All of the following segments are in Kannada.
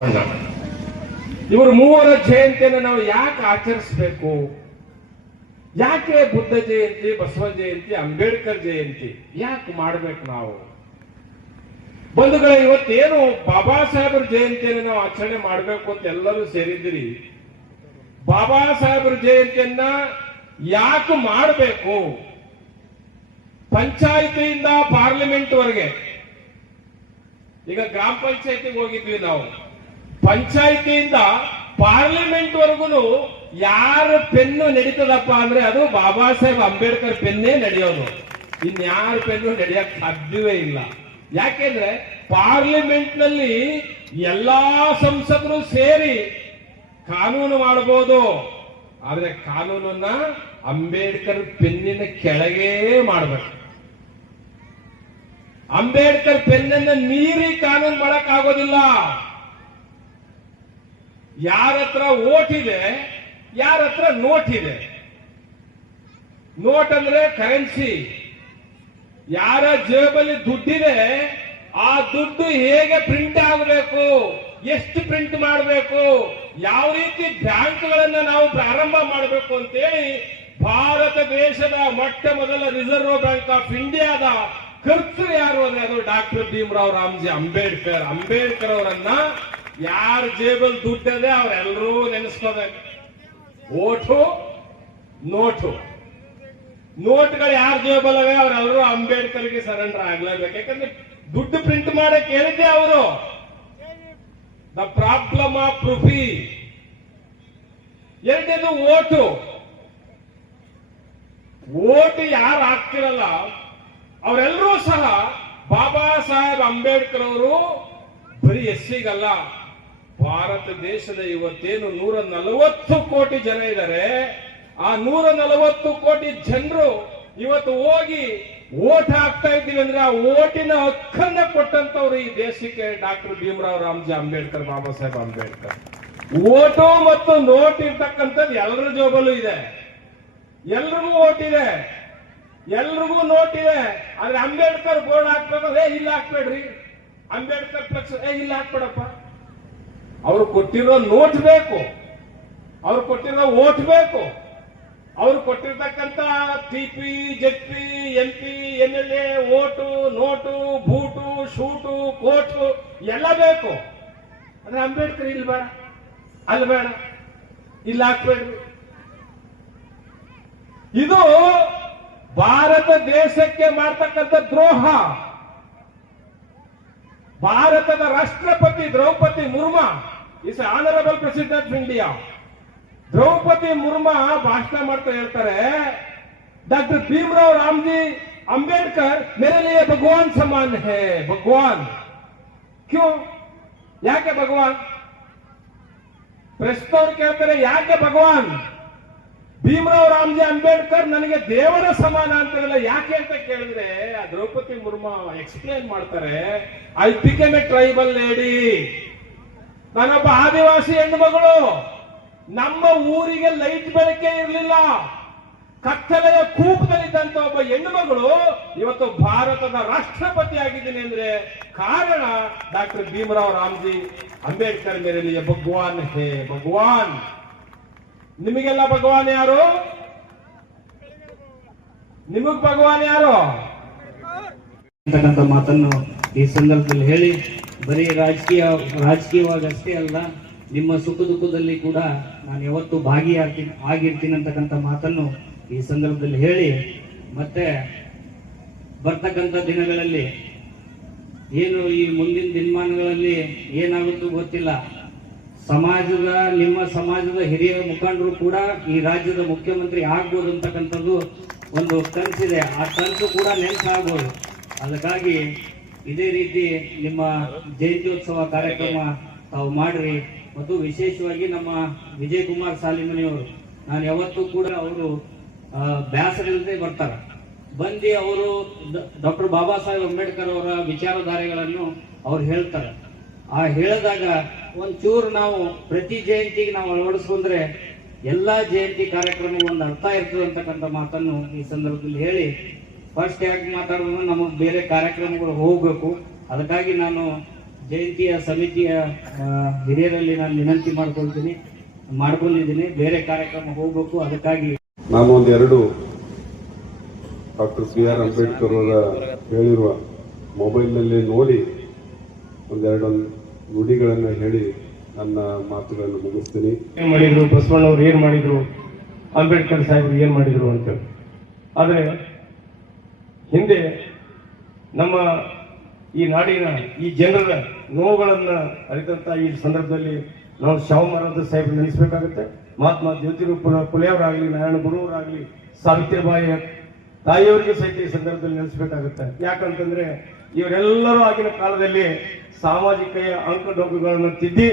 ಇವರು ಮೂವರ ಜಯಂತಿಯನ್ನು ನಾವು ಯಾಕೆ ಆಚರಿಸಬೇಕು? ಯಾಕೆ ಬುದ್ಧ ಜಯಂತಿ, ಬಸವ ಜಯಂತಿ, ಅಂಬೇಡ್ಕರ್ ಜಯಂತಿ ಯಾಕೆ ಮಾಡ್ಬೇಕು ನಾವು? ಬಂಧುಗಳೇ, ಇವತ್ತೇನು ಬಾಬಾ ಸಾಹೇಬರ ಜಯಂತಿಯನ್ನು ನಾವು ಆಚರಣೆ ಮಾಡಬೇಕು ಅಂತ ಎಲ್ಲರೂ ಸೇರಿದ್ದೀರಿ. ಬಾಬಾ ಸಾಹೇಬರ ಜಯಂತಿಯನ್ನ ಯಾಕೆ ಮಾಡಬೇಕು? ಪಂಚಾಯಿತಿಯಿಂದ ಪಾರ್ಲಿಮೆಂಟ್ ವರೆಗೆ, ಈಗ ಗ್ರಾಮ ಪಂಚಾಯತಿಗೆ ಹೋಗಿದ್ವಿ ನಾವು, ಪಂಚಾಯಿತಿಯಿಂದ ಪಾರ್ಲಿಮೆಂಟ್ ವರೆಗೂ ಯಾರ ಪೆನ್ನು ನಡೀತದಪ್ಪ ಅಂದ್ರೆ ಅದು ಬಾಬಾ ಸಾಹೇಬ್ ಅಂಬೇಡ್ಕರ್ ಪೆನ್ನೇ ನಡೆಯೋದು. ಇನ್ಯಾರ ಪೆನ್ನು ನಡೆಯಕ್ ಸಾಧ್ಯವೇ ಇಲ್ಲ. ಯಾಕೆಂದ್ರೆ ಪಾರ್ಲಿಮೆಂಟ್ ನಲ್ಲಿ ಎಲ್ಲಾ ಸಂಸದರು ಸೇರಿ ಕಾನೂನು ಮಾಡಬಹುದು, ಆದ್ರೆ ಕಾನೂನನ್ನ ಅಂಬೇಡ್ಕರ್ ಪೆನ್ನಿನ ಕೆಳಗೆ ಮಾಡಬೇಕು. ಅಂಬೇಡ್ಕರ್ ಪೆನ್ನನ್ನ ಮೀರಿ ಕಾನೂನು ಮಾಡಕ್ ಆಗೋದಿಲ್ಲ. ಯಾರ ಹತ್ರ ಓಟ್ ಇದೆ, ಯಾರ ಹತ್ರ ನೋಟ್ ಇದೆ. ನೋಟ್ ಅಂದ್ರೆ ಕರೆನ್ಸಿ. ಯಾರ ಜೇಬಲ್ಲಿ ದುಡ್ಡಿದೆ ಆ ದುಡ್ಡು ಹೇಗೆ ಪ್ರಿಂಟ್ ಆಗಬೇಕು, ಎಷ್ಟು ಪ್ರಿಂಟ್ ಮಾಡಬೇಕು, ಯಾವ ರೀತಿ ಬ್ಯಾಂಕ್ಗಳನ್ನ ನಾವು ಪ್ರಾರಂಭ ಮಾಡಬೇಕು ಅಂತೇಳಿ ಭಾರತ ದೇಶದ ಮೊಟ್ಟ ಮೊದಲ ರಿಸರ್ವ್ ಬ್ಯಾಂಕ್ ಆಫ್ ಇಂಡಿಯಾದ ಕರ್ತೃ ಯಾರು ಅಂದ್ರೆ ಅದು ಡಾಕ್ಟರ್ ಭೀಮರಾವ್ ರಾಮ್ಜಿ ಅಂಬೇಡ್ಕರ್. ಅಂಬೇಡ್ಕರ್ ಅವರನ್ನ ಯಾರ ಜೇಬಲ್ ದುಡ್ಡದೆ ಅವರೆಲ್ಲರೂ ನೆನೆಸ್ಕೋಬೇಕು. Vote, note. ನೋಟ್ಗಳು ಯಾರ ಜೇಬಲ್ಲವೆ ಅವರೆಲ್ಲರೂ ಅಂಬೇಡ್ಕರ್ಗೆ ಸರೆಂಡರ್ ಆಗ್ಲೇಬೇಕು. ಯಾಕಂದ್ರೆ ದುಡ್ಡು ಪ್ರಿಂಟ್ ಮಾಡಕ್ ಹೇಳಿದ್ದೆ ಅವರು. The problem of rupee. ಎರಡನೇದು ಓಟು. ಓಟ್ ಯಾರು ಹಾಕ್ತಿರಲ್ಲ ಅವರೆಲ್ಲರೂ ಸಹ ಬಾಬಾ ಸಾಹೇಬ್ ಅಂಬೇಡ್ಕರ್ ಅವರು ಬರೀ ಎಸ್ಸಿಗಲ್ಲ, ಭಾರತ ದೇಶದ ಇವತ್ತೇನು 140 ಕೋಟಿ ಜನ ಇದ್ದಾರೆ, ಆ 140 ಕೋಟಿ ಜನರು ಇವತ್ತು ಹೋಗಿ ಓಟ್ ಹಾಕ್ತಾ ಇದ್ದೀವಿ ಅಂದ್ರೆ ಆ ಓಟಿನ ಹಕ್ಕನ್ನ ಕೊಟ್ಟಂತವ್ರು ಈ ದೇಶಕ್ಕೆ ಡಾಕ್ಟರ್ ಭೀಮರಾವ್ ರಾಮ್ಜಿ ಅಂಬೇಡ್ಕರ್, ಬಾಬಾ ಸಾಹೇಬ್ ಅಂಬೇಡ್ಕರ್. ಓಟು ಮತ್ತು ನೋಟ್ ಇರ್ತಕ್ಕಂಥದ್ದು ಎಲ್ಲರ ಜೋಬಲ್ಲೂ ಇದೆ. ಎಲ್ರಿಗೂ ಓಟ್ ಇದೆ, ಎಲ್ರಿಗೂ ನೋಟ್ ಇದೆ. ಆದ್ರೆ ಅಂಬೇಡ್ಕರ್ ಬೋರ್ಡ್ ಹಾಕ್ಬೇಕು, ಇಲ್ಲ ಹಾಕ್ಬೇಡ್ರಿ. ಅಂಬೇಡ್ಕರ್ ಫ್ಲೆಕ್ಸ್ ಇಲ್ಲ ಹಾಕ್ಬೇಡಪ್ಪ. ಅವ್ರು ಕೊಟ್ಟಿರೋ ನೋಟ್ ಬೇಕು, ಅವ್ರು ಕೊಟ್ಟಿರೋ ಓಟ್ ಬೇಕು, ಅವ್ರು ಕೊಟ್ಟಿರ್ತಕ್ಕಂಥ TP, ZP, MP, MLA vote, note, boot, suit, coat ಎಲ್ಲ ಬೇಕು. ಅಂದ್ರೆ ಅಂಬೇಡ್ಕರ್ ಇಲ್ಲಿ ಬೇಡ, ಅಲ್ಲಿ ಬೇಡ, ಇಲ್ಲ ಹಾಕ್ಬೇಡ್ರಿ. ಇದು ಭಾರತ ದೇಶಕ್ಕೆ ಮಾಡ್ತಕ್ಕಂಥ ದ್ರೋಹ. ಭಾರತದ ರಾಷ್ಟ್ರಪತಿ Draupadi Murmu is honourable president of India. Draupadi Murmu ಭಾಷಣ ಮಾಡ್ತಾ ಹೇಳ್ತಾರೆ, ಡಾಕ್ಟರ್ ಭೀಮರಾವ್ ರಾಮ್ಜಿ ಅಂಬೇಡ್ಕರ್ मेरे लिए भगवान समान है. भगवान क्यों? ಯಾಕೆ ಭಗವಾನ್? ಪ್ರಶ್ನವ್ರು ಕೇಳ್ತಾರೆ, ಯಾಕೆ ಭಗವಾನ್? ಭೀಮರಾವ್ ರಾಮ್ಜಿ ಅಂಬೇಡ್ಕರ್ ನನಗೆ ದೇವರ ಸಮಾನ ಅಂತಾರಲ್ಲ, ಯಾಕೆ ಅಂತ ಕೇಳಿದ್ರೆ ಆ ದ್ರೌಪದಿ ಮುರ್ಮು ಎಕ್ಸ್ಪ್ಲೇನ್ ಮಾಡ್ತಾರೆ, I become A tribal lady. ನಾನೊಬ್ಬ ಆದಿವಾಸಿ ಹೆಣ್ಣು ಮಗಳು. ನಮ್ಮ ಊರಿಗೆ ಲೈಟ್ ಬೆಳಕೆ ಇರಲಿಲ್ಲ, ಕತ್ತಲೆಯ ಕೂಪದಲ್ಲಿದ್ದಂತ ಒಬ್ಬ ಹೆಣ್ಣು ಮಗಳು ಇವತ್ತು ಭಾರತದ ರಾಷ್ಟ್ರಪತಿ ಆಗಿದ್ದೀನಿ ಅಂದ್ರೆ ಕಾರಣ ಡಾಕ್ಟರ್ ಭೀಮರಾವ್ ರಾಮ್ಜಿ ಅಂಬೇಡ್ಕರ್ मेरे लिए भगवान है. ಭಗವಾನ್. ನಿಮಗೆಲ್ಲ ಭಗವಾನ್ ಯಾರು? ನಿಮಗ್ ಭಗವಾನ್ ಯಾರು ಅಂತಕ್ಕಂಥ ಮಾತನ್ನು ಈ ಸಂದರ್ಭದಲ್ಲಿ ಹೇಳಿ, ಬರೀ ರಾಜಕೀಯವಾಗಿ ಅಷ್ಟೇ ಅಲ್ಲ, ನಿಮ್ಮ ಸುಖ ದುಃಖದಲ್ಲಿ ಕೂಡ ನಾನು ಯಾವತ್ತು ಆಗಿರ್ತೀನಿ ಅಂತಕ್ಕಂಥ ಮಾತನ್ನು ಈ ಸಂದರ್ಭದಲ್ಲಿ ಹೇಳಿ, ಮತ್ತೆ ಬರ್ತಕ್ಕಂಥ ದಿನಗಳಲ್ಲಿ ಏನು ಈ ಮುಂದಿನ ದಿನಮಾನಗಳಲ್ಲಿ ಏನಾಗುತ್ತೋ ಗೊತ್ತಿಲ್ಲ, ನಿಮ್ಮ ಸಮಾಜದ ಹಿರಿಯ ಮುಖಂಡರು ಕೂಡ ಈ ರಾಜ್ಯದ ಮುಖ್ಯಮಂತ್ರಿ ಆಗ್ಬೋದು ಅಂತಕ್ಕಂಥದ್ದು ಒಂದು ಕನಸಿದೆ. ಆ ಕನಸು ಕೂಡ ನೆನಪಾಗ್ಬೋದು. ಅದಕ್ಕಾಗಿ ಇದೇ ರೀತಿ ನಿಮ್ಮ ಜಯಂತ್ಯೋತ್ಸವ ಕಾರ್ಯಕ್ರಮ ತಾವು ಮಾಡ್ರಿ. ಮತ್ತು ವಿಶೇಷವಾಗಿ ನಮ್ಮ ವಿಜಯ್ ಕುಮಾರ್ ಸಾಲಿಮನಿಯವರು, ನಾನು ಯಾವತ್ತೂ ಕೂಡ ಅವರು ಬ್ಯಾಸರಿಲ್ಲದೆ ಬರ್ತಾರೆ, ಬಂದು ಅವರು ಡಾಕ್ಟರ್ ಬಾಬಾ ಸಾಹೇಬ್ ಅಂಬೇಡ್ಕರ್ ಅವರ ವಿಚಾರಧಾರೆಗಳನ್ನು ಅವ್ರು ಹೇಳ್ತಾರೆ. ಆ ಹೇಳಿದಾಗ ಒಂಚೂರು ನಾವು ಪ್ರತಿ ಜಯಂತಿಗೆ ನಾವು ಅಳವಡಿಸ್ಕೊಂಡ್ರೆ ಎಲ್ಲಾ ಜಯಂತಿ ಕಾರ್ಯಕ್ರಮಕ್ಕೆ ಒಂದು ಅರ್ಥ ಇರ್ತದೆ ಅಂತಕ್ಕಂಥ ಮಾತನ್ನು ಈ ಸಂದರ್ಭದಲ್ಲಿ ಹೇಳಿ, ಫಸ್ಟ್ ಯಾಕೆ ಮಾತಾಡೋದು, ನಮಗೆ ಬೇರೆ ಕಾರ್ಯಕ್ರಮಗಳು ಹೋಗ್ಬೇಕು. ಅದಕ್ಕಾಗಿ ನಾನು ಜಯಂತಿಯ ಸಮಿತಿಯ ಹಿರಿಯರಲ್ಲಿ ನಾನು ವಿನಂತಿ ಮಾಡ್ಕೊಂಡಿದ್ದೀನಿ. ಬೇರೆ ಕಾರ್ಯಕ್ರಮ ಹೋಗ್ಬೇಕು, ಅದಕ್ಕಾಗಿ ನಾನು ಒಂದೆರಡು ಡಾಕ್ಟರ್ ಸಿ ಆರ್ ಅಂಬೇಡ್ಕರ್ ಅವರ ಹೇಳಿರುವ ಮೊಬೈಲ್ನಲ್ಲಿ ನೋಡಿ ಒಂದೆರಡು ನುಡಿಗಳನ್ನು ಹೇಳಿ ನನ್ನ ಮಾತುಗಳನ್ನು ಮುಗಿಸ್ತೀನಿ. ಏನ್ ಮಾಡಿದ್ರು, ಬಸವಣ್ಣವ್ರು ಏನ್ ಮಾಡಿದ್ರು, ಅಂಬೇಡ್ಕರ್ ಸಾಹೇಬರು ಏನ್ ಮಾಡಿದ್ರು ಅಂತ. ಆದರೆ ಹಿಂದೆ ನಮ್ಮ ಈ ನಾಡಿನ ಈ ಜನರ ನೋವುಗಳನ್ನ ಅರಿತಂತ ಈ ಸಂದರ್ಭದಲ್ಲಿ ನಾವು ಶಾಹುಮಹಾರಾಜ ಸಾಹೇಬ್ ನೆನೆಸ್ಬೇಕಾಗುತ್ತೆ. ಮಹಾತ್ಮ ಜ್ಯೋತಿರಾವ್ ಫುಲೆ ಅವರಾಗ್ಲಿ, ನಾರಾಯಣ ಗುರುವರಾಗ್ಲಿ, ಸಾವಿತ್ರಿಬಾಯಿ ತಾಯಿಯವರಿಗೆ ಸಹಿತ ಈ ಸಂದರ್ಭದಲ್ಲಿ ನೆನೆಸ್ಬೇಕಾಗುತ್ತೆ. ಯಾಕಂತಂದ್ರೆ ಇವರೆಲ್ಲರೂ ಆಗಿನ ಕಾಲದಲ್ಲಿ ಸಾಮಾಜಿಕ ಅಂಕಡೊಂಕುಗಳನ್ನು ತಿದ್ದಿ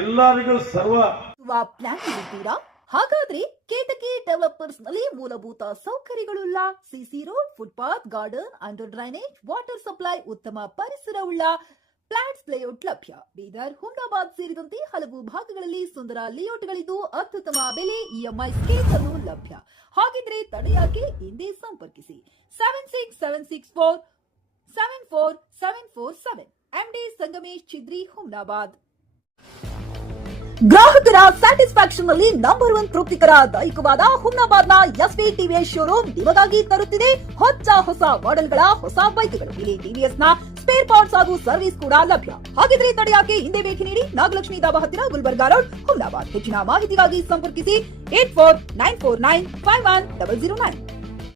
ಎಲ್ಲರಿಗೂ ಪ್ಲಾನ್ ಇದ್ದೀರಾ? ಹಾಗಾದ್ರೆ ಕೇತಕಿ ಡೆವಲಪರ್ಸ್ ನಲ್ಲಿ ಮೂಲಭೂತ ಸೌಕರ್ಯಗಳುಳ್ಳ CC road, footpath, garden, under drainage, water supply, ಉತ್ತಮ ಪರಿಸರವುಳ್ಳ ಫ್ಲಾಟ್ಸ್ ಲೇಔಟ್ ಲಭ್ಯ. ಬೀದರ್, ಹುಮ್ನಾಬಾದ್ ಸೇರಿದಂತೆ ಹಲವು ಭಾಗಗಳಲ್ಲಿ ಸುಂದರ ಲೇಔಟ್ಗಳಿದ್ದು ಅತ್ಯುತ್ತಮ ಬೆಲೆ, ಇಎಂಐ ಸ್ಕೀಮ್ಸ್ ಅನ್ನು ಲಭ್ಯ. ಹಾಗಿದ್ರೆ ತಡೆಯಾಕೆ, ಹಿಂದೆ ಸಂಪರ್ಕಿಸಿ 7676474747 MD ಸಂಗಮೇಶ್ ಚಿದ್ರಿ, ಹುಮ್ನಾಬಾದ್. ಗ್ರಾಹಕರ ಸ್ಯಾಟಿಸ್ಫ್ಯಾಕ್ಷನ್ ನಲ್ಲಿ ನಂಬರ್ 1 ತೃಪ್ತಿಕರ ದೈಹಿಕವಾದ ಹುಮ್ನಾಬಾದ್ನ ಎಸ್ವಿ ಟಿವಿಎಸ್ ಶೋರೂಮ್ ನಿಮಗಾಗಿ ತರುತ್ತಿದೆ ಹೊಸ ಮಾಡೆಲ್ಗಳ ಹೊಸ ಬೈಕ್ಗಳು. ಇಲ್ಲಿ ಟಿವಿಎಸ್ ನ ಸ್ಪೇರ್ ಪಾರ್ಟ್ಸ್ ಹಾಗೂ ಸರ್ವಿಸ್ ಕೂಡ ಲಭ್ಯ. ಹಾಗಿದ್ರೆ ತಡೆಯಾಕೆ, ಹಿಂದೆ ಭೇಟಿ ನೀಡಿ. ನಾಗಲಕ್ಷ್ಮಿ ಧಾಬಾ ಹತ್ತಿರ, ಗುಲ್ಬರ್ಗಾ ರೋಡ್, ಹುಮ್ನಾಬಾದ್. ಹೆಚ್ಚಿನ ಮಾಹಿತಿಗಾಗಿ ಸಂಪರ್ಕಿಸಿ 8494951009.